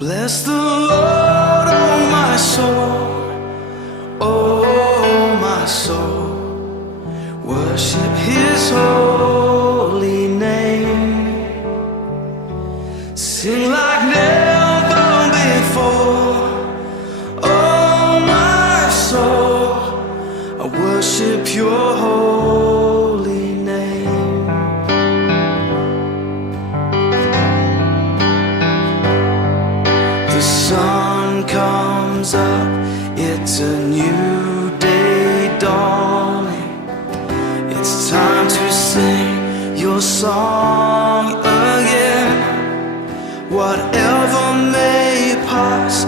Bless the Lord, oh my soul, oh my soul. Worship His holy name. Sing like never before, oh my soul. I worship Your holy name. The sun comes up, it's a new day dawning. It's time to sing Your song again. Whatever may pass,